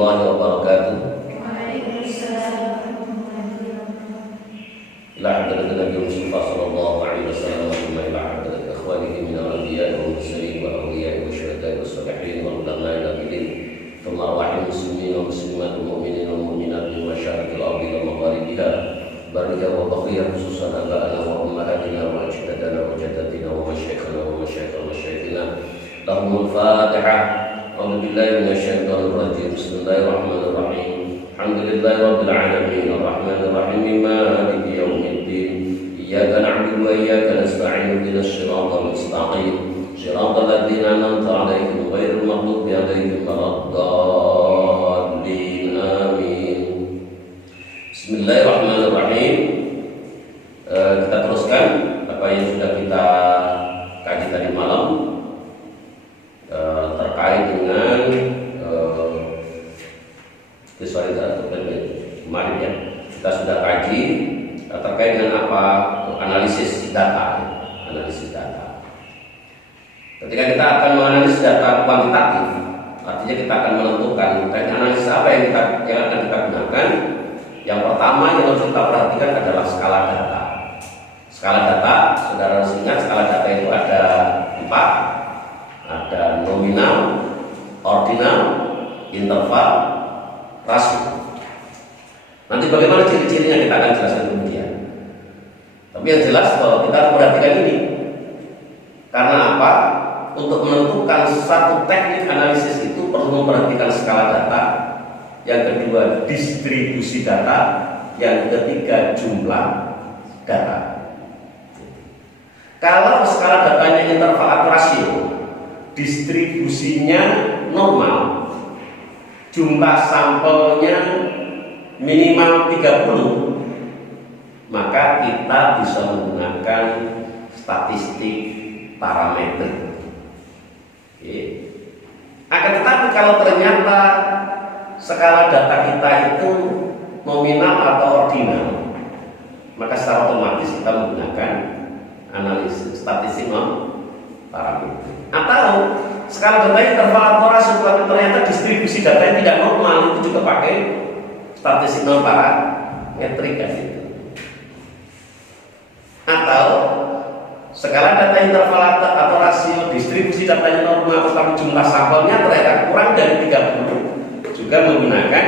warahmatullahi wabarakatuh. Ila hadratin Nabi Mustafa sallallahu alaihi wasallam wa ila hadratin ikhwanihi min al-anbiya'i wal mursalin wal awliya'i wa syuhada'i was salihin wal ulama'i al-amilin thumma arwahil muslimin wal muslimat wal mu'minin wal mu'minat min masyariqil ardi wa magharibiha barika wa baqiya khususan aba'ana wa ummahatina wa ajdadana wa jaddatina wa masyayikhana wa masyayikhal masyayikhina lahumul fatihah. A'udzu billahi minasyaitonir rajim. Bismillahirrahmanirrahim. Alhamdulillahirabbil alamin arrahmanir rahim maliki yaumiddin. Iyyaka na'budu wa iyyaka nasta'in ihdinas siratal mustaqim. Siratal ladzina an'amta 'alaihim ghairil maghdubi 'alaihim waladdallin. Amin. Bismillahirrahmanirrahim. Kita teruskan apa yang sudah kita kaji tadi malam terkait dengan kemarin ya, kita sudah kaji terkait dengan apa analisis data. Ketika kita akan menganalisis data kuantitatif, artinya kita akan menentukan teknik analisis apa yang akan kita gunakan. Yang pertama yang harus kita perhatikan adalah skala data. Skala data, saudara harus ingat skala data itu ada 4, ada nominal, ordinal, interval, rasio. Nanti bagaimana ciri-cirinya kita akan jelaskan kemudian. Tapi yang jelas bahwa kita harus perhatikan ini. Karena apa? Untuk menentukan satu teknik analisis itu perlu memperhatikan skala data. Yang kedua distribusi data. Yang ketiga jumlah data. Kalau skala datanya interval atau rasio, distribusinya normal, jumlah sampelnya minimal 30, maka kita bisa menggunakan statistik parametrik. Akan tetapi kalau ternyata skala data kita itu nominal atau ordinal, maka secara otomatis kita menggunakan analisis statistik parametrik. Atau skala data interval atau rasio, tapi ternyata distribusi data yang tidak normal, itu juga pakai statistik parametrik kan itu. Atau skala data interval atau rasio distribusi datanya normal tetapi jumlah sampelnya ternyata kurang dari 30, juga menggunakan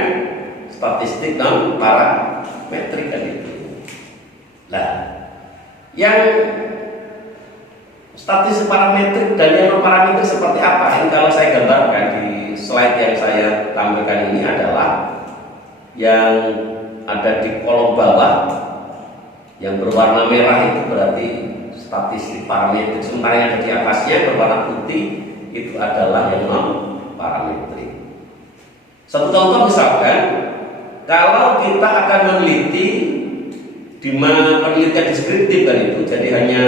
statistik parametrik kan itu. Nah, yang statistik parametrik dan yang non parametrik seperti apa? Ini kalau saya gambarkan di slide yang saya tampilkan ini adalah yang ada di kolom bawah yang berwarna merah itu berarti statistik parametrik, sementara yang ada di atasnya berwarna putih itu adalah yang non parametrik. Satu contoh misalkan, kalau kita akan meneliti di mana penelitian deskriptif kan itu, jadi hanya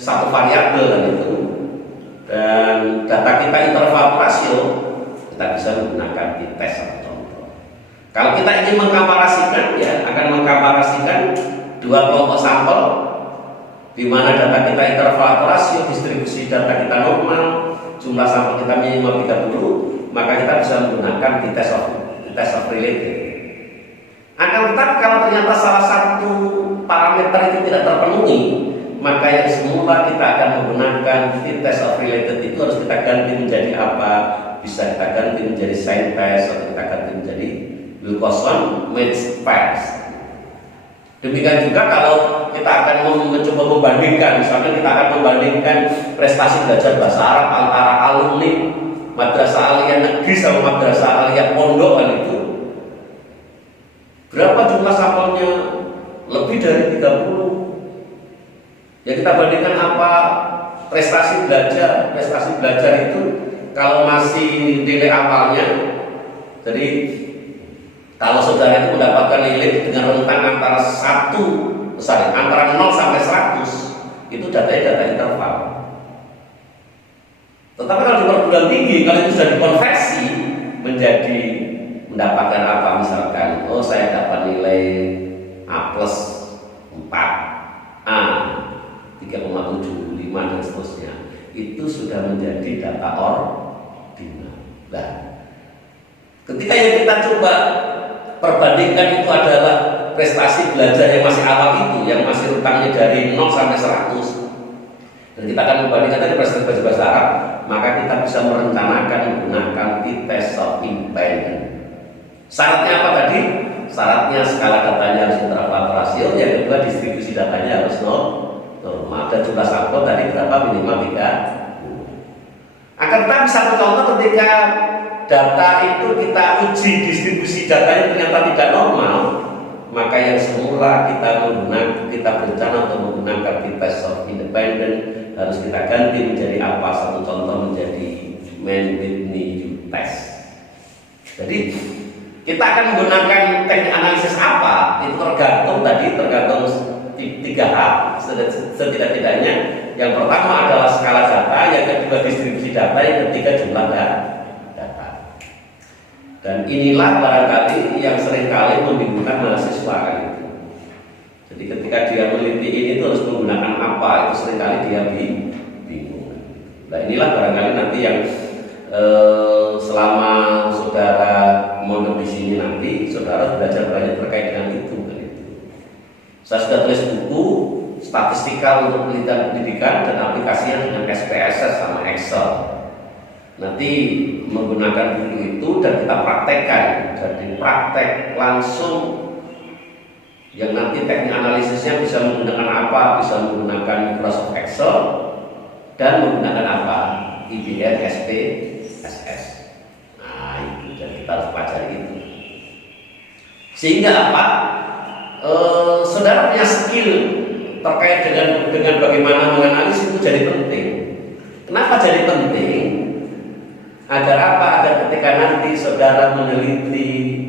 satu variabel kan itu, dan data kita interval rasio, kita bisa menggunakan t-test atau contoh. Kalau kita ingin mengkomparasikan, ya akan mengkomparasikan dua kelompok sampel, di mana data kita interval atau rasio, distribusi data kita normal, jumlah sampel kita minimal 30, maka kita bisa menggunakan t-test of related. Akan tetapi kalau ternyata salah satu parameter itu tidak terpenuhi, maka yang semula kita akan menggunakan t-test of related itu harus kita ganti menjadi apa? Bisa kita ganti menjadi sign test, atau kita ganti menjadi Wilcoxon match pairs. Demikian juga kalau kita akan mencoba membandingkan, misalnya kita akan membandingkan prestasi belajar bahasa Arab antara alumni madrasah aliyah negeri sama madrasah aliyah pondokan itu, berapa jumlah sampelnya? Lebih dari 30. Ya kita bandingkan apa prestasi belajar itu kalau masih nilai awalnya. Jadi kalau saudara itu mendapatkan nilai dengan rentang antara 0 sampai 100, itu datanya data interval. Tetapi kalau di perguruan tinggi, kalau itu sudah dikonversi menjadi mendapatkan apa, misalkan, oh saya dapat nilai A+4, A 3,75 dan seterusnya, itu sudah menjadi data ordinal. Nah, Ketika yang kita coba perbandingkan itu adalah prestasi belajar yang masih awal itu, yang masih rentangnya dari 0 sampai 100, dan kita akan membandingkan tadi prestasi bahasa Arab, maka kita bisa merencanakan menggunakan tes self independent. Syaratnya apa tadi? Syaratnya skala datanya harus interval rasio, yang kedua distribusi datanya harus normal, dan jumlah sampel tadi berapa, minimal 3. Akan tetapi satu contoh ketika data itu kita uji distribusi datanya ternyata tidak normal, maka yang semula kita berencana untuk menggunakan tes self independent harus kita ganti menjadi apa? Satu contoh menjadi Mann-Whitney test. Jadi kita akan menggunakan teknik analisis apa? Itu tergantung 3 hal setidak-tidaknya. Yang pertama adalah skala data, yang kedua distribusi data, yang ketiga jumlah data. Dan inilah barangkali yang seringkali membingungkan mahasiswa kan itu. Jadi ketika dia meneliti ini itu harus menggunakan apa, itu seringkali dia bingung. Nah inilah barangkali nanti yang selama saudara mondok di sini nanti saudara belajar banyak terkait dengan itu kan itu. Saya sudah tulis buku statistika untuk penelitian pendidikan dan aplikasinya dengan SPSS sama Excel. Nanti menggunakan buku itu dan kita praktekkan, jadi praktek langsung yang nanti teknik analisisnya bisa menggunakan apa, bisa menggunakan Microsoft Excel dan menggunakan apa, IBM SPSS. Nah itu, dan kita harus pelajari itu sehingga apa, saudara punya skill terkait dengan bagaimana menganalisis itu jadi penting. Kenapa jadi penting? Agar apa? Agar ketika nanti saudara meneliti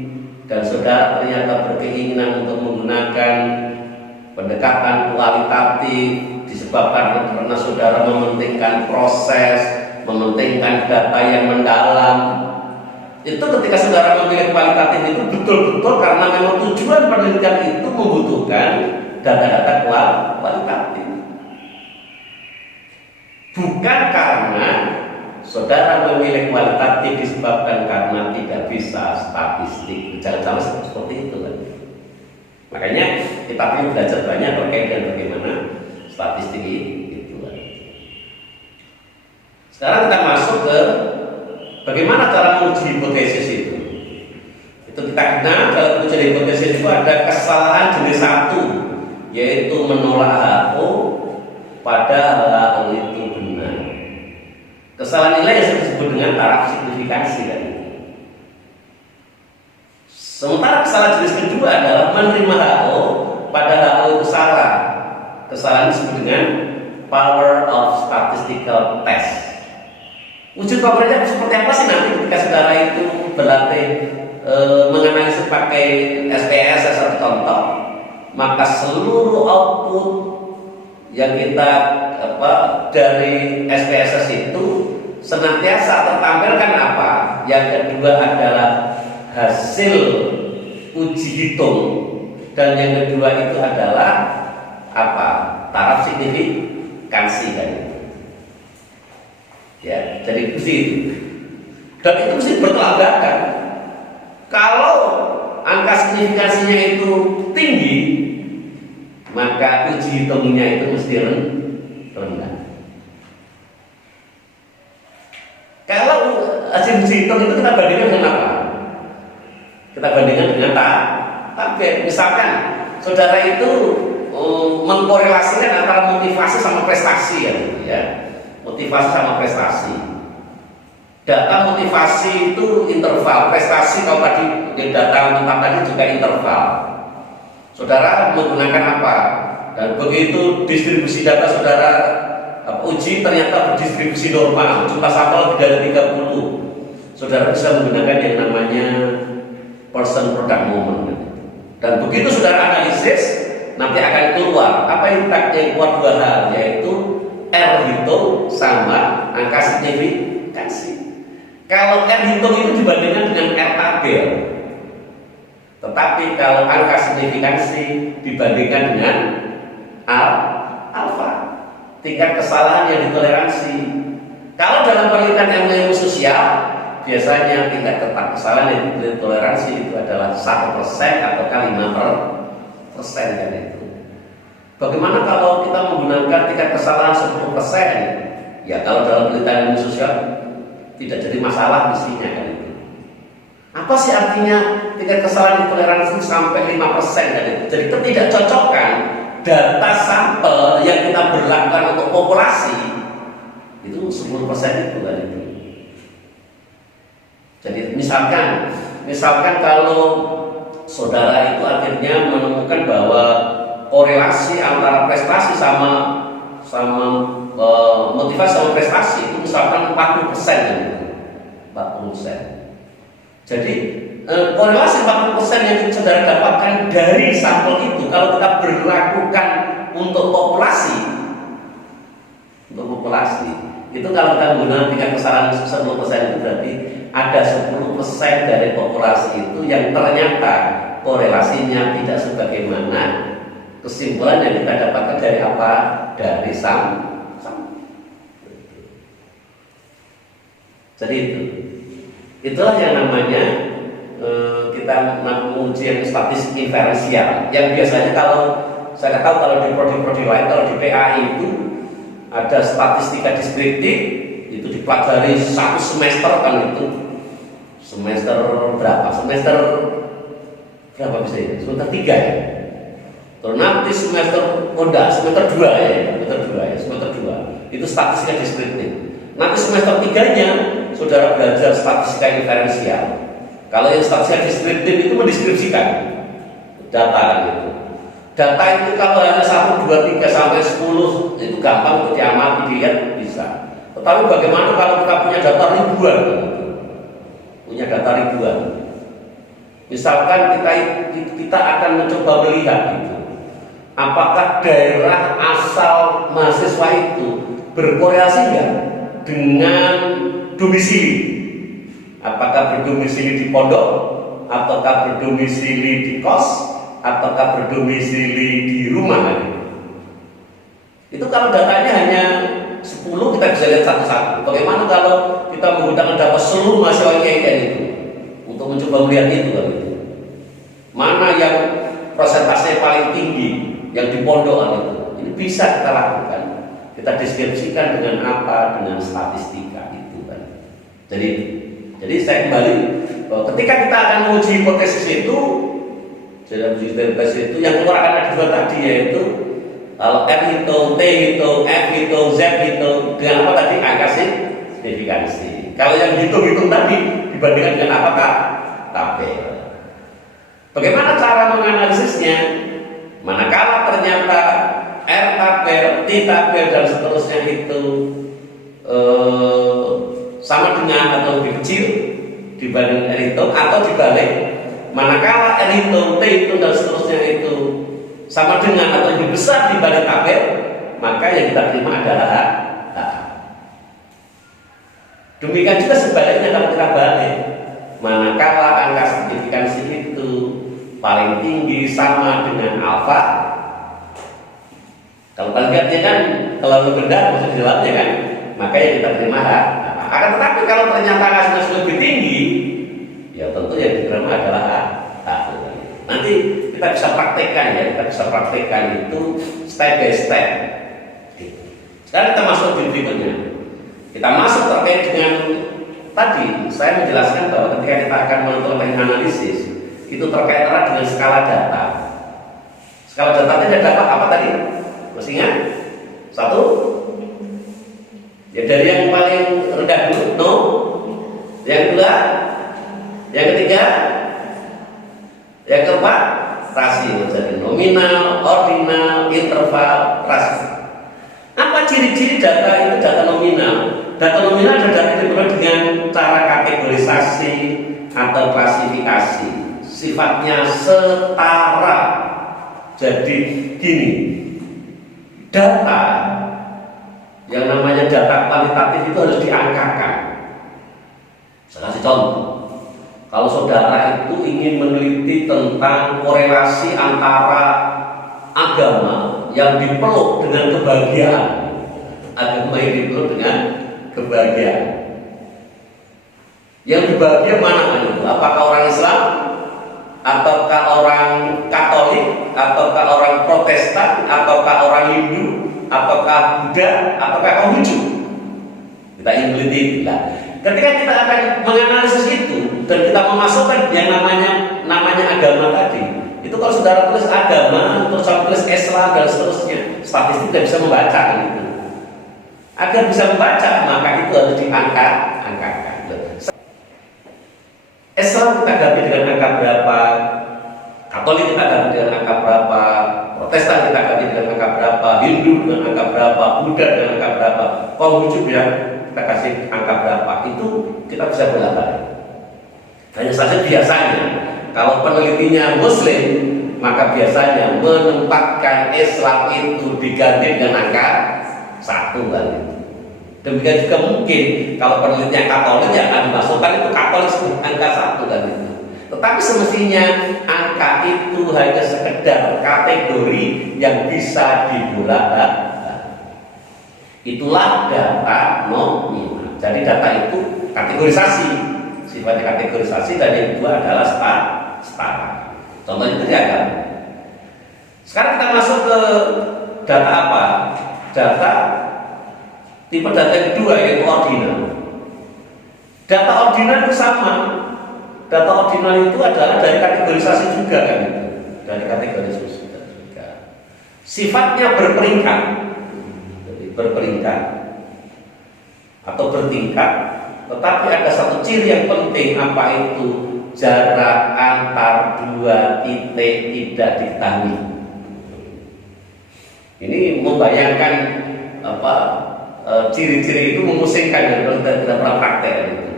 dan saudara ternyata berkeinginan untuk menggunakan pendekatan kualitatif disebabkan karena saudara mementingkan proses, mementingkan data yang mendalam. Itu ketika saudara memilih kualitatif itu betul-betul karena memang tujuan penelitian itu membutuhkan data-data kualitatif. Bukan karena saudara memilih kualitatif disebabkan karena tidak bisa statistik. Jangan-jangan seperti itu kan. Makanya kita perlu belajar banyak terkait dengan bagaimana statistik itu. Sekarang kita masuk ke bagaimana cara menguji hipotesis itu. Itu kita kenal dalam menguji hipotesis itu ada kesalahan jenis 1, yaitu menolak HO pada HO itu benar. Kesalahan nilai yang disebut dengan taraf signifikansi kan. Sementara kesalahan jenis kedua adalah menerima HO pada HO itu salah. Kesalahan disebut dengan power of statistical test. Wujud powernya seperti apa sih nanti ketika saudara itu berlatih menganalisis pakai SPSS atau contoh, maka seluruh output yang kita dari SPSS itu senantiasa tertampilkan apa? Yang kedua adalah hasil uji hitung, dan yang kedua itu adalah apa? Taraf signifikansi kan. Ya, jadi mesti itu. Dan itu mesti bertolak belakang. Kalau angka signifikansinya itu tinggi, maka uji hitungnya itu mesti rendah. Kalau hasil uji hitung itu kita bandingkan dengan apa? Kita bandingkan dengan target. Misalkan saudara itu mengkorelasikan antara motivasi sama prestasi ya. Motivasi sama prestasi. Data motivasi itu interval, prestasi kalau tadi data lengkap tadi juga interval. Saudara menggunakan apa? Dan begitu distribusi data saudara uji ternyata berdistribusi normal, jumlah sampel lebih dari 30. Saudara bisa menggunakan yang namanya person product moment. Dan begitu saudara analisis, nanti akan keluar apa yang keluar 2 hal, yaitu R hitung sama angka signifikansi. Kalau R hitung itu dibandingkan dengan R tabel, tetapi kalau angka signifikansi dibandingkan dengan alfa, tingkat kesalahan yang ditoleransi. Kalau dalam penelitian ilmu sosial, biasanya tingkat kesalahan yang ditoleransi itu adalah 1% atau 5% kan itu. Bagaimana kalau kita menggunakan tingkat kesalahan 10%? Ya kalau dalam penelitian ilmu sosial tidak jadi masalah mestinya kan itu. Apa sih artinya tingkat kesalahan ditoleransi sampai 5% kan itu? Jadi ketidakcocokan data sampel yang kita berlakukan untuk populasi itu 10% itu kan itu. Jadi misalkan kalau saudara itu akhirnya menemukan bahwa korelasi antara prestasi sama motivasi sama prestasi itu misalkan 40% kan itu. 40%. Jadi korelasi 40% yang saudara dapatkan dari sampel itu kalau kita berlakukan untuk populasi itu kalau kita menggunakan tingkat kesalahan 10% itu berarti ada 10% dari populasi itu yang ternyata korelasinya tidak sebagaimana kesimpulan yang kita dapatkan dari apa? Dari sampel. Jadi itulah yang namanya kita menguji yang statistik inferensial. Yang biasanya kalau saya tahu kalau di prodi-prodi lain, kalau di PAI itu ada statistika deskriptif itu dipelajari 1 semester kan itu. Semester berapa bisa ya? Semester 3 ya. Terus nanti semester 2 itu statistika deskriptif. Nanti semester 3-nya saudara belajar statistika inferensial. Kalau yang statistika deskriptif itu mendeskripsikan data gitu. Data itu kalau hanya 1, 2, 3 sampai 10 itu gampang untuk diamati, dilihat bisa. Tetapi bagaimana kalau kita punya data ribuan gitu? Punya data ribuan. Misalkan kita akan mencoba melihat gitu, apakah daerah asal mahasiswa itu berkorelasi enggak dengan domisili? Apakah berdomisili di pondok, ataukah berdomisili di kos, ataukah berdomisili di rumah? Itu kalau datanya hanya 10 kita bisa lihat satu-satu. Bagaimana kalau kita menggunakan data seluruh mahasiswa IAIN itu untuk mencoba melihat itu kan itu. Mana yang persentase paling tinggi yang di pondokan itu? Ini bisa kita lakukan. Kita deskripsikan dengan apa? Dengan statistika itu kan. Jadi saya kembali bahwa ketika kita akan menguji hipotesis itu, dalam uji hipotesis itu yang keluar akan ada 2 tadi, yaitu kalau R hitung, T hitung, F hitung, Z hitung dengan apa tadi? Angka signifikansi. Kalau yang hitung-hitung tadi dibandingkan dengan apa Kak? Tabel. Bagaimana cara menganalisisnya? Manakala ternyata R tabel, T tabel dan seterusnya itu sama dengan atau lebih kecil dibanding R hitung, atau dibalik, manakala R hitung, T hitung dan seterusnya itu sama dengan atau lebih besar dibanding tabel, maka yang kita terima adalah A. Demikian juga sebaliknya kalau kita balik, manakala angka signifikansi itu paling tinggi sama dengan alfa, kalau kita lihatnya kan kalau rendah maksud jelasnya kan, maka yang kita terima A. Akan tetapi kalau ternyata angka lebih tinggi, ya tentu yang diterima adalah A. Nanti kita bisa praktekkan ya, itu step by step. Sekarang kita masuk di berikutnya. Kita masuk terkait dengan tadi saya menjelaskan bahwa ketika kita akan melakukan analisis itu terkait erat dengan skala data. Skala data itu ada apa tadi? Masih ingat? 1. Ya dari yang paling rendah dulu, no. Yang kedua, yang ketiga, yang keempat, rasio. Jadi nominal, ordinal, interval, rasio. Apa ciri-ciri data itu? Data nominal. Data nominal adalah data yang diperoleh dengan cara kategorisasi atau klasifikasi. Sifatnya setara. Jadi gini, data yang namanya data kualitatif itu harus diangkakan. Saya kasih contoh. Kalau saudara itu ingin meneliti tentang korelasi antara agama yang dipeluk dengan kebahagiaan, agama yang dipeluk dengan kebahagiaan, Yang dibahagia mana kan itu? Apakah orang Islam, ataukah orang Katolik, ataukah orang Protestan, ataukah orang Hindu, ataukah Buddha, ataukah Konghucu? Kita ingin meneliti. Ketika kita akan menganalisis itu dan kita memasukkan yang namanya agama tadi, itu kalau saudara tulis agama, terus saudara tulis Islam dan seterusnya, statistik tidak bisa membaca kan itu. Agar bisa membaca maka itu harus diangkat. Islam kita ganti dengan angka berapa, Katolik kita ganti dengan angka berapa, Protestan kita ganti dengan angka berapa, Hindu dengan angka berapa, Buddha dengan angka berapa, Konghucu ya kita kasih angka berapa, itu kita bisa bolak-balik. Hanya saja biasanya kalau penelitinya Muslim, maka biasanya menempatkan Islam itu diganti dengan angka 1 kali. Demikian juga mungkin kalau penelitian Katolik yang akan dimasukkan itu Katolik angka 1 kan itu. Tetapi semestinya angka itu hanya sekedar kategori yang bisa dibolak-balik. Itulah data nominal. Jadi data itu kategorisasi, sifatnya kategorisasi, dan yang kedua adalah setara. Contohnya tadi agama. Sekarang kita masuk ke data apa? Tipe data yang kedua yaitu ordinal. Data ordinal itu sama. Data ordinal itu adalah dari kategorisasi juga kan itu. Dari kategorisasi juga. Sifatnya berperingkat. Jadi berperingkat atau bertingkat. Tetapi ada satu ciri yang penting, apa itu? Jarak antar dua titik tidak diketahui. Ini membayangkan ciri-ciri itu memusingkan ya, kalau kita tidak pernah praktek itu.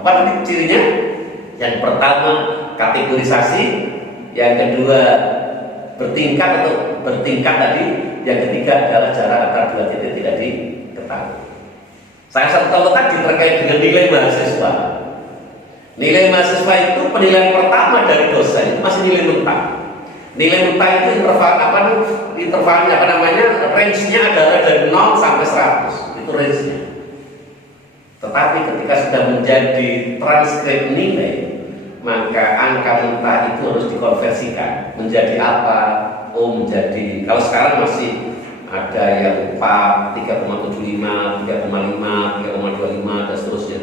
Apa tadi cirinya? Yang pertama kategorisasi, yang kedua bertingkat atau bertingkat tadi, yang ketiga adalah jarak antar dua titik tidak diketahui. Saya satu contoh tadi terkait dengan nilai mahasiswa. Nilai mahasiswa itu penilaian pertama dari dosen itu masih nilai mentah. Nilai mentah itu intervalnya range-nya adalah dari 0 sampai 100. Itu range-nya. Tetapi ketika sudah menjadi transkrip nilai, maka angka mentah itu harus dikonversikan menjadi apa? Menjadi, kalau sekarang masih ada yang 4, 3,75, 3,5, 3,25 dan seterusnya.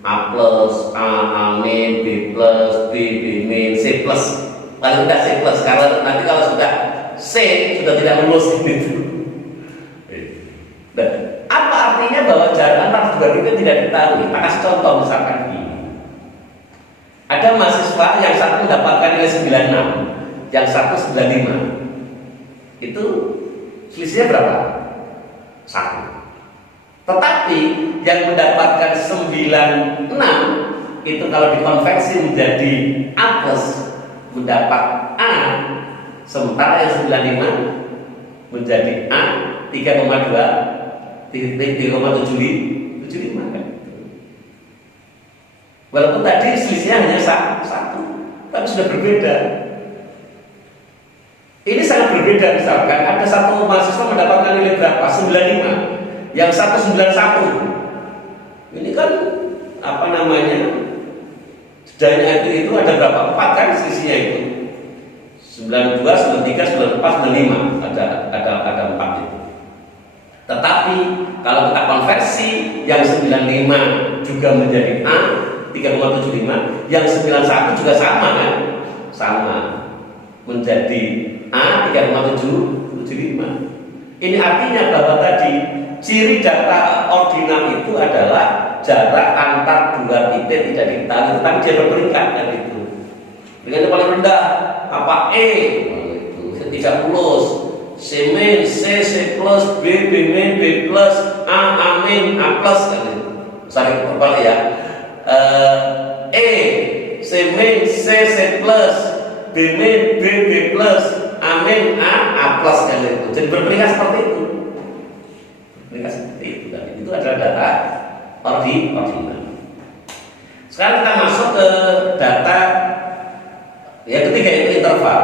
A plus, A min, B plus, B min, C plus. Paling tidak C plus, karena nanti kalau sudah C sudah tidak lulus itu. Dan apa artinya bahwa jarak antar dua titik tidak diketahui? Kita kasih contoh misalkan ini. Ada mahasiswa yang satu mendapatkan nilai 96, yang satu 95. Itu selisihnya berapa? 1. Tetapi yang mendapatkan 96 itu kalau dikonversi menjadi A plus mendapat A, sementara yang 95 menjadi A 3,2 3,75 kan. Walaupun tadi selisihnya hanya 1, tapi sudah berbeda. Ini sangat berbeda. Misalkan ada satu mahasiswa mendapatkan nilai berapa? 95, yang satu 91. Ini kan jedanya itu ada berapa? 4 kan selisihnya itu. 92, 93, 94, 95. Ada 4 itu. Tetapi kalau kita konversi, yang 95 juga menjadi A 3,75, yang 91 juga sama kan? Sama. Menjadi A 3,75. Ini artinya bahwa tadi ciri data ordinal itu adalah jarak antar dua titik tidak diketahui, tetapi dia berperingkat kan itu. Dengan yang paling rendah apa E itu tidak lulus, C min, C plus, B min, B plus, A min, A plus kan itu. Saya kembali ya. E C min, C plus, B min, B plus, A min, A plus kan itu. Jadi berperingkat seperti itu. Berperingkat seperti itu kan. Itu adalah data ordinal. Sekarang kita masuk ke data yang ketiga, itu interval.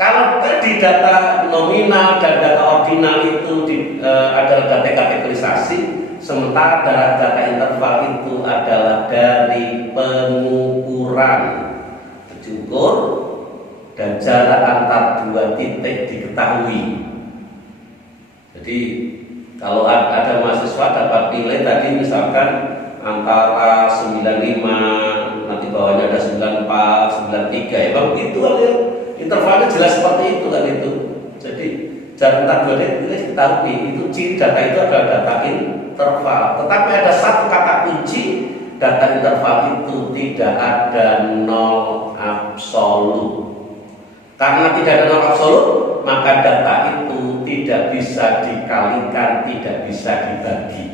Kalau tadi data nominal dan data ordinal itu adalah data kategorisasi, sementara data interval itu adalah dari pengukuran, diukur dan jarak antar dua titik diketahui. Jadi kalau ada mahasiswa dapat nilai tadi misalkan antara 95, nanti bawahnya ada 94, 93, ya bang, itu kan ya, intervalnya jelas seperti itu kan itu. Jadi jarak antar dua titik diketahui, itu ciri data itu adalah data interval. Tetapi ada satu kata kunci, data interval itu tidak ada nol absolut. Karena tidak ada nol absolut, maka data itu tidak bisa dikalikan, tidak bisa dibagi.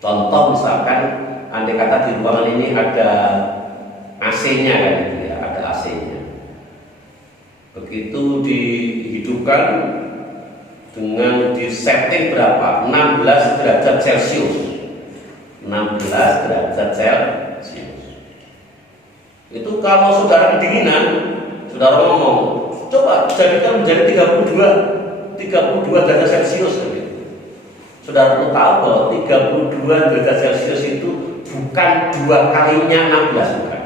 Contoh misalkan, andai kata di ruangan ini ada AC-nya kan gitu ya, ada AC-nya. Begitu dihidupkan dengan di setting berapa? 16 derajat Celcius. 16 derajat Celcius. Itu kalau saudara kedinginan, saudara ngomong, coba jadikan menjadi 32 derajat Celcius gitu. Saudara perlu tahu bahwa 32 derajat Celcius itu bukan 2 kalinya 16, bukan.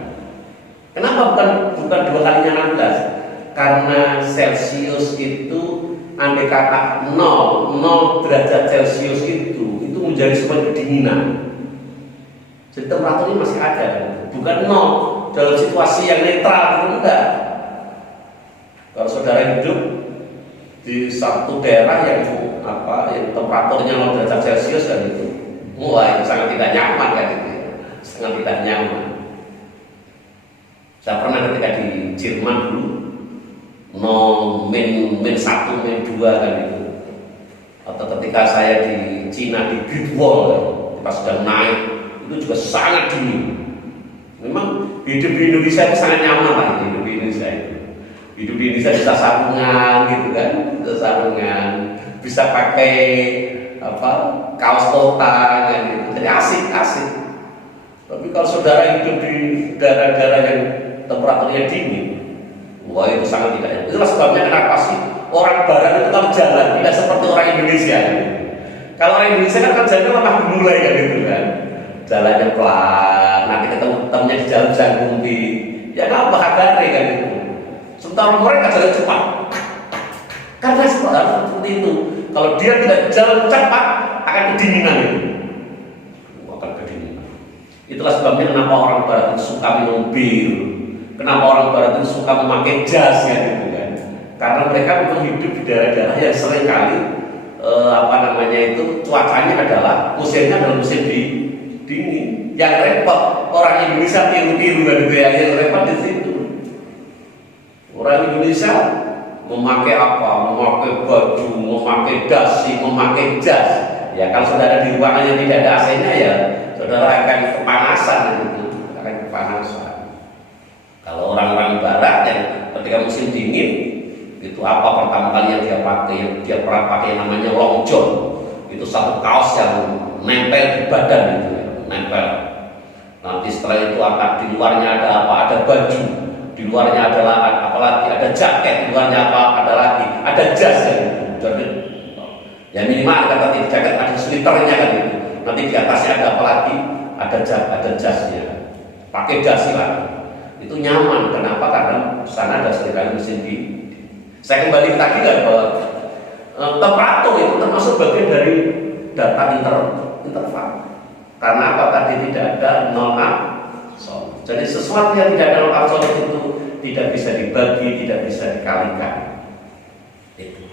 Kenapa bukan 2 kalinya 16? Karena Celcius itu andai kata 0 derajat Celcius itu menjadi sebuah kedinginan. Jadi temperaturnya masih ada, bukan 0 dalam situasi yang netral itu enggak. Kalau saudara hidup di satu daerah yang temperaturnya 0 derajat Celcius kan itu, wah itu sangat tidak nyaman kan itu, sangat tidak nyaman. Saya pernah ketika di Jerman dulu, -1, -2 kan itu, atau ketika saya di Cina di Great Wall, pas sudah naik itu juga sangat dingin. Memang hidup di Indonesia itu sangat nyaman lah, hidup di Indonesia itu. Hidup di Indonesia bisa sarungan gitu kan, bisa sarungan, bisa pakai kaos kota kan gitu. Jadi asik. Tapi kalau saudara hidup di daerah-daerah yang temperaturnya dingin, wah itu sangat tidak enak. Itulah sebabnya kenapa sih orang Barat itu kalau jalan tidak seperti orang Indonesia. Kalau orang Indonesia kan jalannya lemah gemulai kan gitu kan, jalannya pelan, nanti ketemunya di jalan jangkumpi, ya nggak bahagia kan gitu. Sementara mereka jalan cepat, karena seperti itu. Kalau dia tidak jalan cepat akan kedinginan itu, akan kedinginan. Itulah sebabnya kenapa orang Barat itu suka minum bir, kenapa orang Barat itu suka memakai jas ya gitu kan. Karena mereka memang hidup di daerah-daerah yang seringkali cuacanya adalah musimnya adalah musim dingin. Yang repot orang Indonesia tiru-tiru kan gitu ya, yang repot di situ. Orang Indonesia memakai apa? Memakai baju, memakai dasi, memakai jas. Ya kalau saudara di ruangan yang tidak ada AC-nya ya saudara akan kepanasan gitu, akan kepanasan. Kalau orang-orang Barat yang ketika musim dingin itu apa pertama kali yang dia pakai? Dia pernah pakai yang namanya long john. Itu satu kaos yang nempel di badan gitu ya, nempel. Nanti setelah itu akan di luarnya ada apa? Ada baju. Di luarnya adalah apalagi ada jaket, di luarnya ada lagi, ada jas ya gitu. Jadi ya minimal kata di jaket ada sweaternya kan gitu. Nanti di atasnya ada apa lagi? Ada jasnya. Pakai jas lagi. Itu nyaman. Kenapa? Karena sana ada sekali mesin di. Saya kembali ke tadi kan bahwa temperatur itu termasuk bagian dari data interval. Karena apa? Tadi tidak ada nol absolut. Jadi sesuatu yang tidak ada nol absolut itu tidak bisa dibagi, tidak bisa dikalikan. Itu.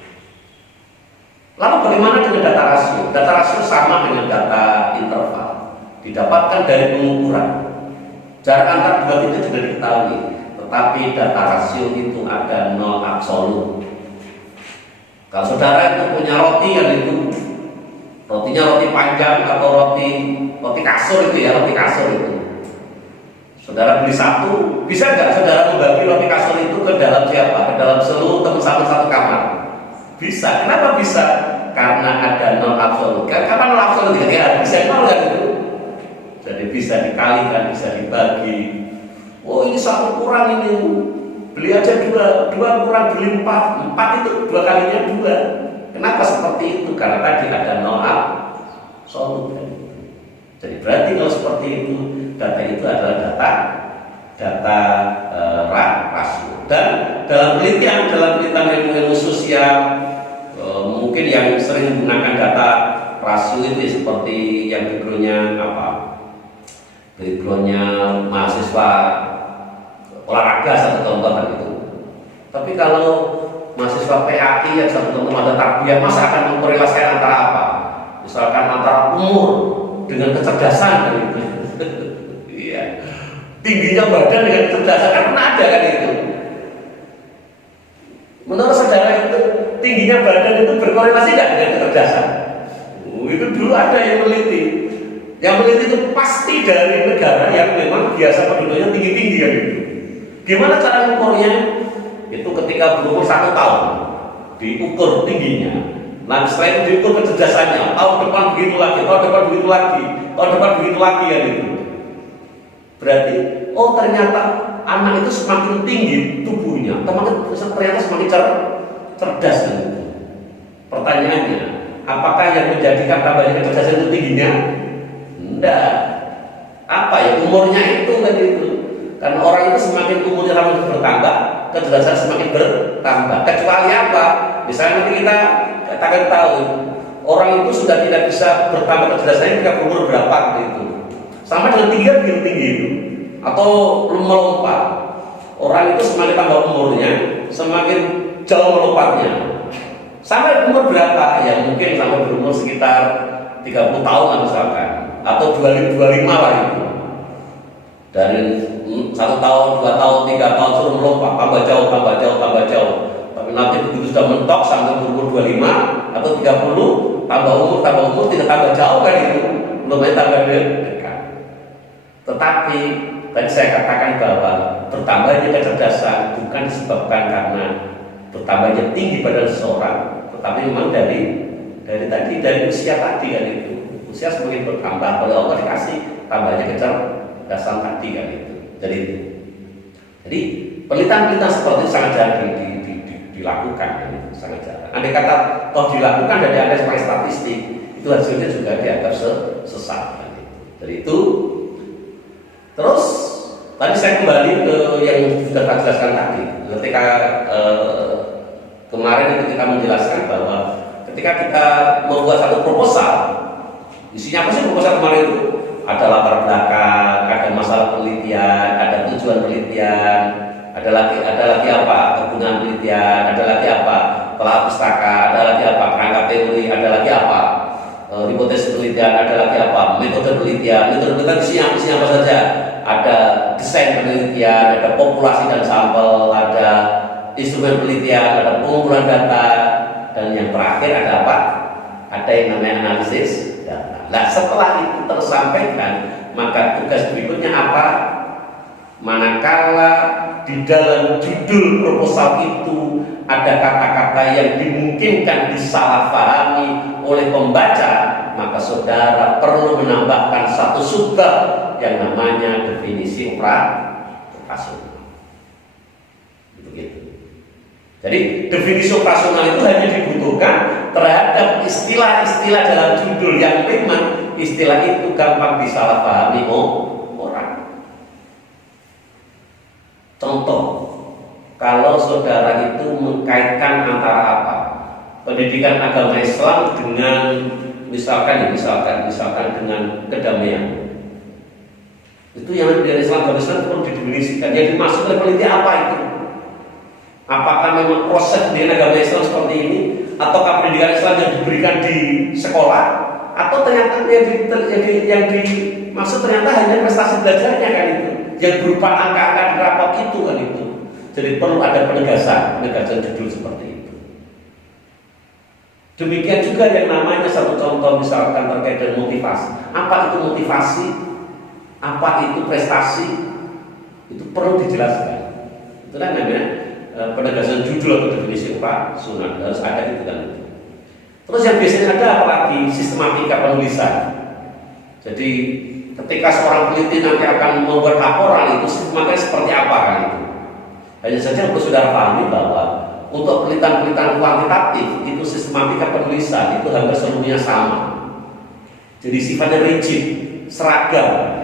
Lalu bagaimana dengan data rasio? Data rasio sama dengan data interval, didapatkan dari pengukuran. Jarak antar dua titik sudah diketahui, tetapi data rasio itu ada nol absolut. Kalau saudara itu punya roti yang itu rotinya roti panjang atau roti kasur itu ya, roti kasur itu. Saudara beli satu, bisa nggak saudara membagi roti kasur itu ke dalam siapa? Ke dalam seluruh teman satu kamar? Bisa. Kenapa bisa? Karena ada nol absolut. Kapan nol absolut? Ya bisa nol kan itu. Jadi bisa dikalikan, bisa dibagi. Oh ini satu kurang ini, beli aja dua kurang beli empat itu 2 kalinya 2. Kenapa seperti itu? Karena tadi ada nol absolut kan. Jadi berarti kalau seperti itu, data itu adalah data rasio. Dan dalam penelitian ilmu sosial, mungkin yang sering menggunakan data rasio itu seperti yang backgroundnya backgroundnya mahasiswa olahraga satu contoh kan itu. Tapi kalau mahasiswa PAI yang satu contoh ada tarbiyah, masa akan mengkorelasikan antara apa? Misalkan antara umur dengan kecerdasan gitu. Iya. Tingginya badan dengan kecerdasan kan pernah ada kan itu. Menurut saudara itu tingginya badan itu berkorelasi tidak dengan kecerdasan? Itu dulu ada yang meneliti. Yang meneliti itu pasti dari negara yang memang biasa penduduknya tinggi-tinggi kan itu. Gimana cara mengukurnya? Itu ketika berumur 1 tahun diukur tingginya. Nah setelah itu diukur kecerdasannya. Tahun depan begitu lagi, tahun depan begitu lagi, tahun depan begitu lagi kan itu. Berarti, oh ternyata anak itu semakin tinggi tubuhnya, ternyata semakin cerdas kan itu. Pertanyaannya, apakah yang menjadikan tambahnya kecerdasan itu tingginya? Enggak. Apa ya umurnya itu kan itu. Karena orang itu semakin umurnya semakin bertambah, kecerdasan semakin bertambah. Kecuali apa? Misalnya nanti kita katakan tahu orang itu sudah tidak bisa bertambah kecerdasannya ketika berumur berapa gitu. Sama dengan tinggi kan begitu tinggi itu. Atau melompat. Orang itu semakin tambah umurnya, semakin jauh melompatnya. Sampai umur berapa? Ya mungkin sampai berumur sekitar 30 tahun misalkan, atau 25 lah itu. Dari 1 tahun, 2 tahun, 3 tahun suruh melompat, tambah jauh, tambah jauh, tambah jauh. Tapi nanti begitu sudah mentok sampai berumur 25 atau 30, tambah umur, tidak tambah jauh kan itu, belum tambah dekat. Tetapi tadi saya katakan bahwa bertambahnya kecerdasan bukan disebabkan karena bertambahnya tinggi badan seseorang, tetapi memang dari usia tadi kan itu. Usia semakin bertambah oleh Allah dikasih tambahnya kecerdasan tadi kan itu. Jadi penelitian-penelitian seperti itu sangat jarang dilakukan kan itu, sangat jarang. Andai kata toh dilakukan dari Anda sebagai statistik, itu hasilnya juga dianggap sesat kan itu. Jadi itu. Terus tadi saya kembali ke yang sudah saya jelaskan tadi. Ketika kemarin itu kita menjelaskan bahwa ketika kita membuat satu proposal, isinya apa sih proposal kemarin itu? Ada latar belakang, ada masalah penelitian, ada tujuan penelitian, ada lagi apa? Kegunaan penelitian, ada lagi apa? Telah pustaka, ada lagi apa? Kerangka teori, ada lagi apa? Hipotesis penelitian, ada lagi apa? Metode penelitian isinya apa saja? Ada desain penelitian, ada populasi dan sampel, ada instrumen penelitian, ada pengumpulan data, dan yang terakhir ada apa? Ada yang namanya analisis data. Nah setelah itu tersampaikan, maka tugas berikutnya apa? Manakala di dalam judul proposal itu ada kata-kata yang dimungkinkan disalahpahami oleh pembaca, maka saudara perlu menambahkan satu subbab yang namanya definisi operasional. Begitu. Jadi definisi operasional itu hanya dibutuhkan terhadap istilah-istilah dalam judul yang memang istilah itu gampang disalahpahami orang. Contoh, kalau saudara itu mengkaitkan antara apa? Pendidikan agama Islam dengan misalkan dengan kedamaian. Itu yang dari Islam agama Islam perlu didefinisikan. Yang dimaksud oleh peneliti apa itu? Apakah memang proses pendidikan agama Islam seperti ini, ataukah pendidikan Islam yang diberikan di sekolah, atau ternyata yang dimaksud ternyata hanya prestasi belajarnya kan itu, yang berupa angka-angka di rapot itu kan itu. Jadi perlu ada penegasan judul seperti itu. Demikian juga yang namanya satu contoh misalkan terkait dengan motivasi. Apa itu motivasi? Apa itu prestasi? Itu perlu dijelaskan. Itu kan namanya penegasan judul atau definisi operasional harus ada itu kan. Terus yang biasanya ada apalagi sistematika penulisan. Jadi ketika seorang peneliti nanti akan membuat laporan itu sistematikanya seperti apa kan itu. Hanya saja perlu saudara pahami bahwa untuk penelitian kuantitatif itu sistematika penulisan itu hampir seluruhnya sama. Jadi sifatnya rigid, seragam.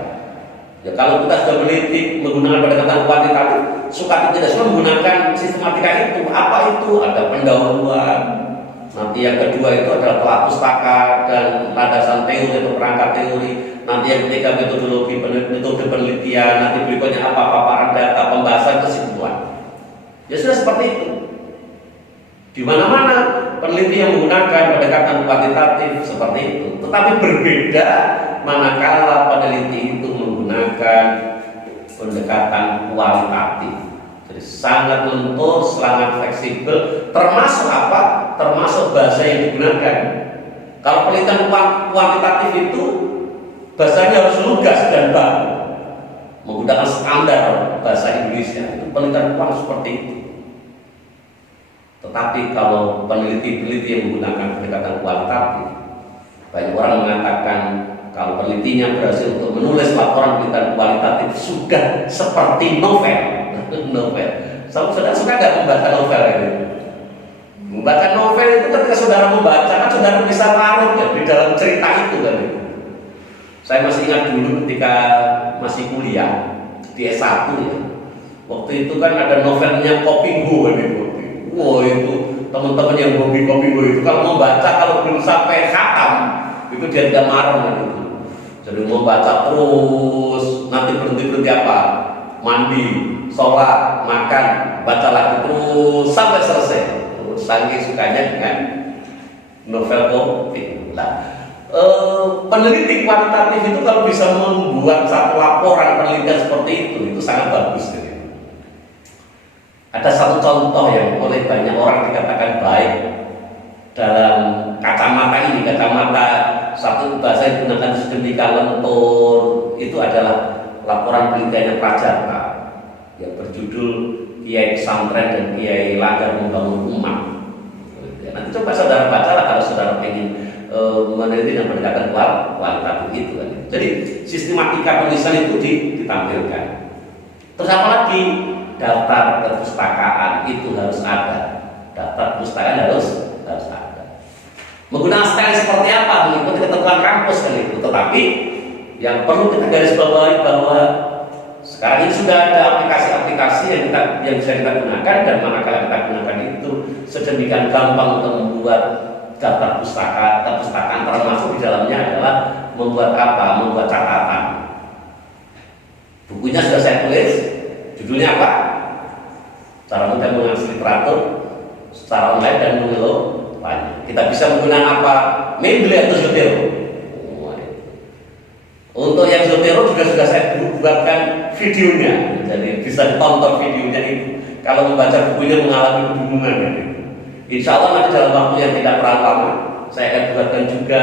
Ya, kalau kita sudah meneliti menggunakan pendekatan kuantitatif, suka tidak suka menggunakan sistematika itu. Apa itu? Ada pendahuluan. Nanti yang kedua itu adalah telah pustaka dan landasan teori atau perangkat teori. Nanti yang ketiga metodologi metode penelitian. Nanti berikutnya apa paparan data, pembahasan, kesimpulan. Ya sudah seperti itu. Di mana-mana peneliti yang menggunakan pendekatan kuantitatif seperti itu. Tetapi berbeda manakala peneliti itu menggunakan pendekatan kualitatif. Jadi sangat lentur, sangat fleksibel, termasuk apa? Termasuk bahasa yang digunakan. Kalau penelitian kuantitatif itu bahasanya harus lugas dan baku, menggunakan standar bahasa Indonesia. Itu penelitian kuant seperti itu. Tetapi kalau peneliti-peneliti yang menggunakan pendekatan kualitatif, banyak orang mengatakan kalau penelitinya berhasil untuk menulis laporan penelitian kualitatif sudah seperti novel. Novel. Saudara suka nggak membaca novel ini? Membaca novel itu ketika saudara membaca kan saudara bisa larut ya di dalam cerita itu kan. Saya masih ingat dulu ketika masih kuliah di S1 ya. Waktu itu kan ada novelnya Kopingho kan itu. Wow, itu teman-teman yang hobi Kopingho itu kalau membaca kalau belum sampai khatam itu dia tidak marah kan itu. Jadi mau baca terus, nanti berhenti apa? Mandi, sholat, makan, baca lagi terus sampai selesai. Saking sukanya dengan novel Kopingho. Nah, peneliti kualitatif itu kalau bisa membuat satu laporan penelitian seperti itu sangat bagus. Ada satu contoh yang oleh banyak orang dikatakan baik dalam kacamata ini, kacamata satu bahasa yang digunakan sedemikian lentur, itu adalah laporan penelitiannya Prajarta yang berjudul Kiai Pesantren dan Kiai Langgar Membangun Umat. Nanti coba saudara bacalah kalau saudara ingin meneliti dan pendekatan kualitatif itu kan. Jadi sistematika penulisan itu ditampilkan. Terus apa lagi? Daftar perpustakaan itu harus ada. Daftar perpustakaan harus ada. Menggunakan style seperti apa mengikuti ketentuan kampus kan itu. Tetapi yang perlu kita garis bawahi bahwa sekarang ini sudah ada aplikasi-aplikasi yang bisa kita gunakan, dan manakala kita gunakan itu sedemikian gampang untuk membuat daftar perpustakaan, termasuk di dalamnya adalah membuat apa? Membuat catatan. Bukunya sudah saya tulis. Judulnya apa? Cara mudah mengakses literatur secara online dan mengelolanya. Kita bisa menggunakan apa? Mendeley atau Zotero. Untuk yang Zotero juga sudah saya buatkan videonya, jadi bisa ditonton videonya itu. Kalau membaca bukunya mengalami kebingungan ya. Insya Allah nanti dalam waktu yang tidak terlalu lama saya akan buatkan juga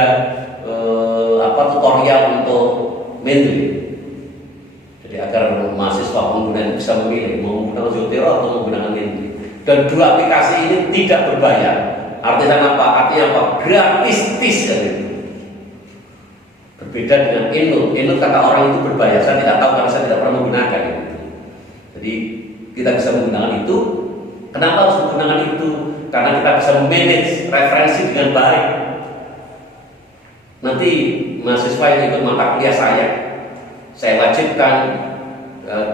tutorial untuk Mendeley. Jadi agar mahasiswa pengguna bisa memilih mau menggunakan Zotero atau menggunakan Mendeley. Dan dua aplikasi ini tidak berbayar. Artinya apa? Artinya apa? Gratis kan itu. Berbeda dengan Endnote. Endnote kata orang itu berbayar. Saya tidak tahu karena saya tidak pernah menggunakan itu. Jadi kita bisa menggunakan itu. Kenapa harus menggunakan itu? Karena kita bisa manage referensi dengan baik. Nanti mahasiswa yang ikut mata kuliah saya wajibkan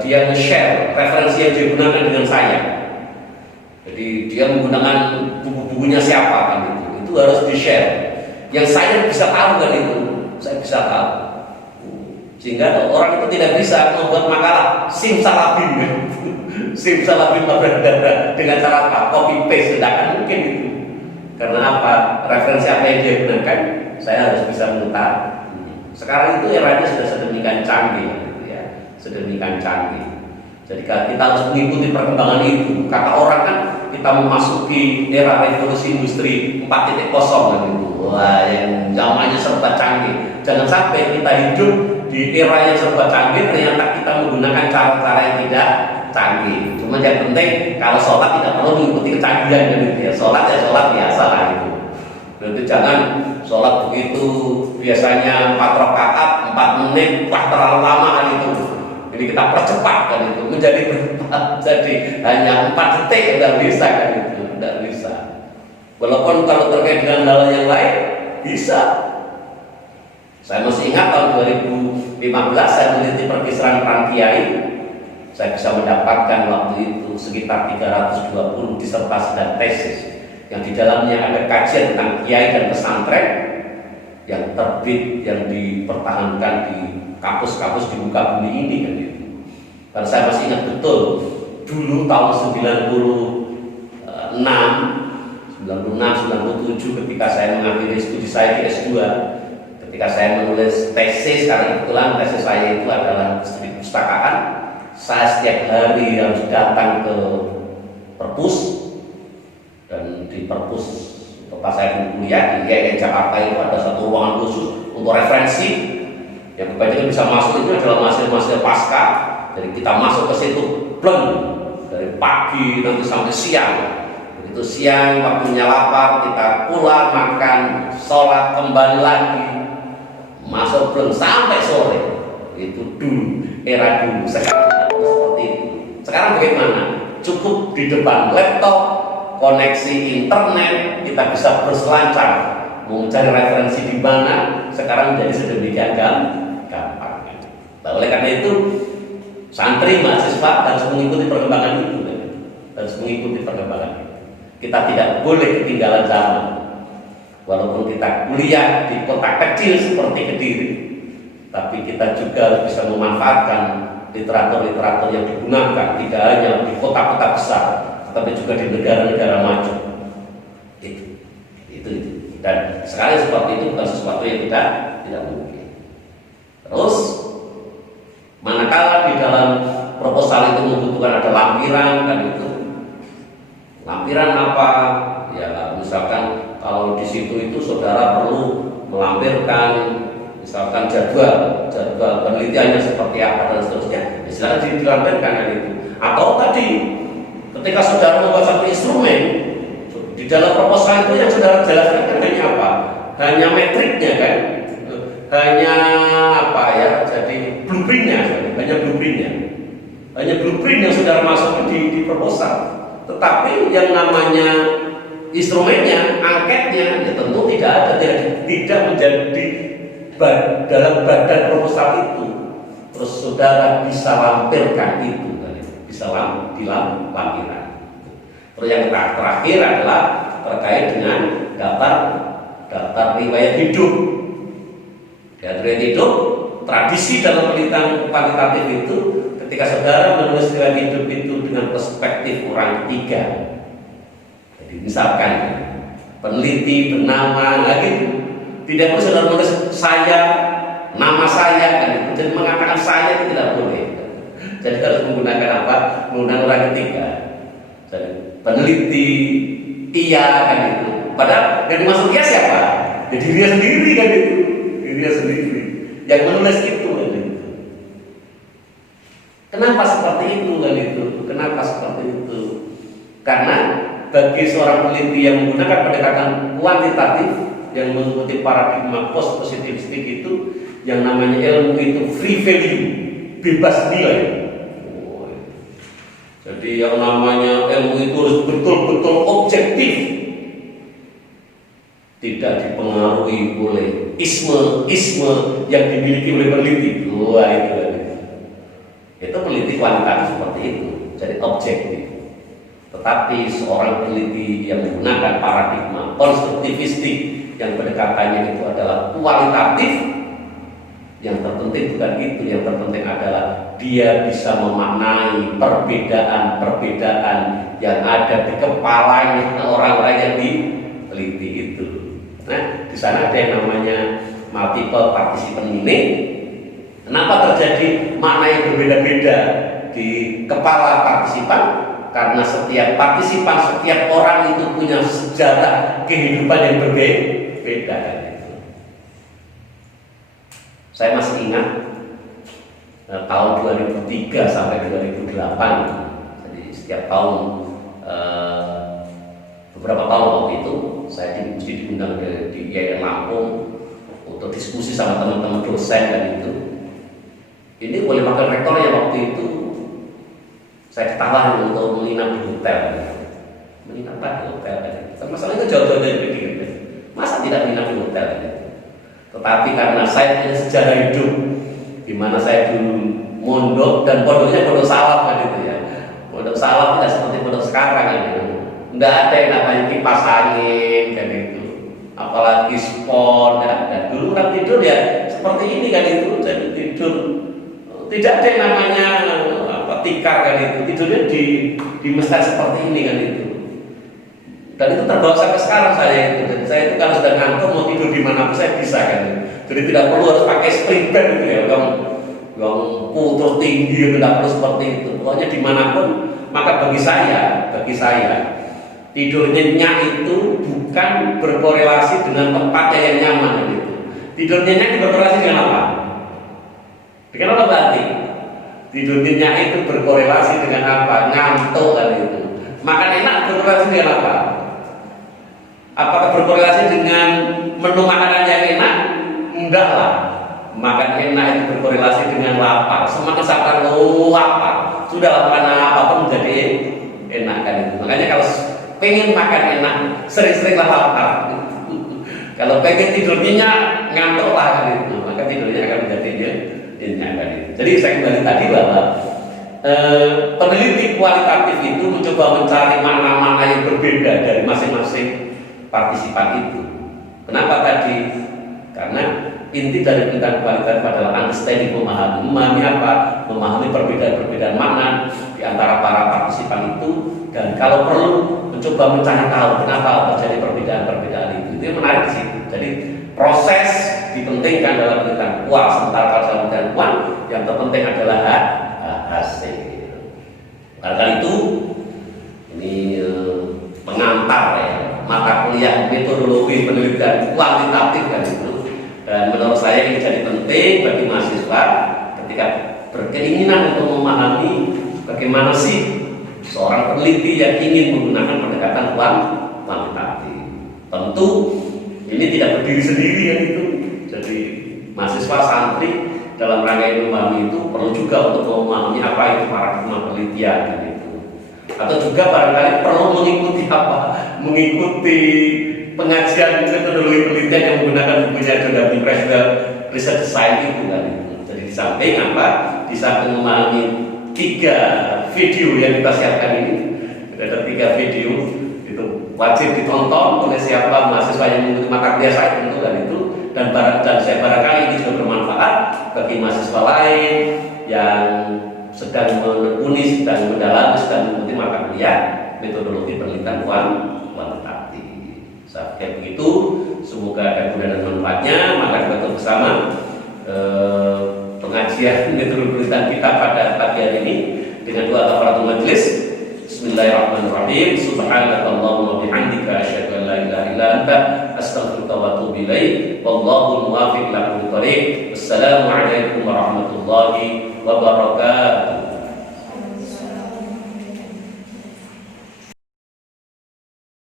dia nge-share referensi yang dia gunakan dengan saya. Jadi dia menggunakan buku-bukunya siapa kan itu harus di-share. Yang saya bisa tahu kan itu, saya bisa tahu. Sehingga orang itu tidak bisa membuat makalah simsalabim kan. Simsalabim dengan cara apa? Copy paste, tidak akan mungkin itu. Karena apa? Referensi apa yang dia gunakan, saya harus bisa mengetahui. Sekarang itu eranya sudah sedemikian canggih, gitu ya, sedemikian canggih. Jadi kita harus mengikuti perkembangan itu. Kata orang kan kita memasuki era revolusi industri 4.0 kan itu. Wah, yang zamannya serba canggih. Jangan sampai kita hidup di era yang serba canggih ternyata kita menggunakan cara-cara yang tidak canggih. Cuma yang penting kalau sholat tidak perlu mengikuti kecanggihan gitu ya. Sholat ya sholat biasa lah itu. Berarti jangan sholat begitu biasanya 4 rakaat 4 menit, wah terlalu lama kan itu. Jadi kita percepat kan itu menjadi jadi hanya 4 detik tidak bisa kan itu, tidak bisa. Walaupun kalau terkait dengan hal yang lain bisa. Saya masih ingat tahun 2015 saya meneliti pergeseran peran kiai. Saya bisa mendapatkan waktu itu sekitar 320 disertasi dan tesis yang di dalamnya ada kajian tentang kiai dan pesantren yang terbit, yang dipertahankan di kampus-kampus di muka bumi ini kan itu. Dan saya masih ingat betul dulu tahun 96, 97 ketika saya mengakhiri studi saya di S2, ketika saya menulis tesis, karena kebetulan tesis saya itu adalah studi perpustakaan, saya setiap hari harus datang ke perpus, dan di perpus tempat saya kuliah di IAIN Jakarta itu ada satu ruangan khusus untuk referensi yang kebanyakan bisa masuk itu adalah mahasiswa pasca. Jadi kita masuk ke situ pleng dari pagi nanti sampai siang. Begitu siang waktunya lapar kita pulang makan, sholat, kembali lagi masuk pleng sampai sore. Itu dulu, era dulu. Sekarang seperti itu. Sekarang bagaimana? Cukup di depan laptop, koneksi internet, kita bisa berselancar mau cari referensi di mana. Sekarang jadi sedemikian gampang. Nah, oleh karena itu santri mahasiswa harus mengikuti perkembangan itu, harus mengikuti perkembangan itu. Kita tidak boleh ketinggalan zaman. Walaupun kita kuliah di kota kecil seperti Kediri, tapi kita juga harus bisa memanfaatkan literatur-literatur yang digunakan tidak hanya di kota-kota besar, tetapi juga di negara-negara maju. Itu. Dan sekali seperti itu bukan sesuatu yang tidak mungkin. Terus, manakala di dalam proposal itu membutuhkan ada lampiran, kan itu. Lampiran apa? Ya, misalkan kalau di situ itu saudara perlu melampirkan misalkan jadwal penelitiannya seperti apa dan seterusnya. Silakan dilampirkan kan itu. Atau tadi ketika saudara membuat satu instrumen di dalam proposal itu yang saudara jelaskan kan hanya apa? Hanya metriknya kan? Hanya apa ya? Jadi blueprintnya, hanya blueprint yang saudara masukkan di proposal. Tetapi yang namanya instrumennya, angketnya, ya tentu tidak ada, tidak menjadi dalam badan proposal itu. Terus saudara bisa lampirkan itu, bisa dilampiran. Terus yang terakhir adalah terkait dengan daftar riwayat hidup. Riwayat hidup, tradisi dalam penelitian kuantitatif itu, ketika saudara menulis riwayat hidup itu dengan perspektif orang ketiga. Jadi misalkan peneliti bernama gitu, tidak perlu saudara menulis saya, nama saya kan, jadi mengatakan saya itu tidak boleh. Jadi harus menggunakan apa? Menggunakan orang ketiga. Jadi peneliti iya kan itu. Padahal yang dimaksud dia siapa? Jadi dia sendiri kan itu. Dirinya sendiri yang menulis itu kan itu. Kenapa seperti itu kan itu? Kenapa seperti itu? Karena bagi seorang peneliti yang menggunakan pendekatan kuantitatif yang mengikuti paradigma post positivistik itu, yang namanya ilmu itu free value, bebas nilai. Jadi yang namanya ilmu itu harus betul-betul objektif, tidak dipengaruhi oleh isme yang dimiliki oleh peneliti. Wah, itu peneliti kuantitatif seperti itu, jadi objektif. Tetapi seorang peneliti yang menggunakan paradigma konstruktivistik yang pendekatannya itu adalah kualitatif, yang terpenting bukan itu, yang terpenting adalah dia bisa memaknai perbedaan-perbedaan yang ada di kepalanya orang-orang yang diteliti itu. Nah, di sana ada yang namanya multiple participant meaning. Kenapa terjadi makna yang berbeda-beda di kepala partisipan? Karena setiap partisipan, setiap orang itu punya sejarah kehidupan yang berbeda. Saya masih ingat tahun 2003 sampai 2008. Jadi setiap tahun beberapa tahun waktu itu saya mesti diundang di IAIN Lampung untuk diskusi sama teman-teman dosen dan itu. Ini oleh wakil rektor yang waktu itu saya ditawarin untuk menginap di hotel. Menginap di hotel. Masalahnya jauh-jauh dari Kediri. Masa tidak menginap di hotel? Tetapi karena saya punya sejarah hidup, di mana saya dulu mondok dan pondoknya pondok salaf kan itu ya. Pondok salaf tidak seperti pondok sekarang kan itu. Tidak ada yang namanya kipas angin kan itu, apalagi spon ya. Dan dulu orang tidur ya seperti ini kan itu, jadi tidur tidak ada yang namanya tikar kan itu, tidurnya di mestal seperti ini kan itu. Dan itu terbawa sampai sekarang saya itu. Dan saya itu kalau sudah ngantuk mau tidur di mana pun saya bisa kan. Jadi tidak perlu harus pakai spring bed gitu ya, yang kultur tinggi itu tidak perlu seperti itu. Pokoknya dimanapun. Maka bagi saya tidur nyenyak itu bukan berkorelasi dengan tempatnya yang nyaman gitu. Tidur nyenyak berkorelasi dengan apa? Dengan apa berarti? Tidur nyenyak itu berkorelasi dengan apa? Ngantuk kan itu. Makan enak berkorelasi dengan apa? Apakah berkorelasi dengan menu makanan yang enak? Enggak lah. Makan enak itu berkorelasi dengan lapar. Semakin sabar lapar, sudah makan apapun menjadi enak kan itu. Makanya kalau pengen makan enak, sering-seringlah lapar. Kalau pengen tidur nyenyak, ngantuk lah kan itu. Maka tidurnya akan menjadi nyenyak kan itu. Jadi saya kembali tadi bahwa peneliti kualitatif itu mencoba mencari makna-makna yang berbeda dari masing-masing partisipan itu. Kenapa tadi? Karena inti dari penelitian kualitatif adalah understanding, memahami apa? Memahami perbedaan-perbedaan makna di antara para partisipan itu, dan kalau perlu mencoba mencari tahu kenapa terjadi perbedaan-perbedaan itu. Itu yang menarik di situ. Jadi proses dipentingkan dalam penelitian kual, sementara kalau dalam penelitian kual yang terpenting adalah hasil. Karena itu ini pengantar ya mata kuliah metodologi penelitian kualitatif kan itu. Dan menurut saya ini jadi penting bagi mahasiswa ketika berkeinginan untuk memahami bagaimana sih seorang peneliti yang ingin menggunakan pendekatan kuantitatif. Tentu ini tidak berdiri sendiri kan itu. Jadi mahasiswa santri dalam rangka memahami itu perlu juga untuk memahami apa itu paradigma penelitian kan itu. Atau juga barangkali perlu mengikuti apa? Mengikuti pengajian metodologi penelitian yang menggunakan bukunya John W. Creswell Research Design itu kan itu. Jadi di samping apa? Di samping memahami 3 video yang kita siapkan ini, ada 3 video itu wajib ditonton oleh siapa mahasiswa yang mengikuti mata kuliah saya tentu kan itu, dan saya barangkali ini juga bermanfaat bagi mahasiswa lain yang sedang menekuni, sedang mendalami, sedang mengikuti mata kuliah metodologi penelitian kuantitatif. Sampai begitu, semoga ada guna dan manfaatnya. Maka kita bersama pengajian metodologi penelitian kita pada pagi hari ini dengan doa kafaratul majelis. Bismillahirrahmanirrahim. Subhanakallahumma bihamdika asyhadu an la ilaha illa anta astaghfiruka wa atubu ilaik. Wallahu muwaffiq ila aqwamit thoriq. Wassalamu alaikum warahmatullahi wabarakatuh.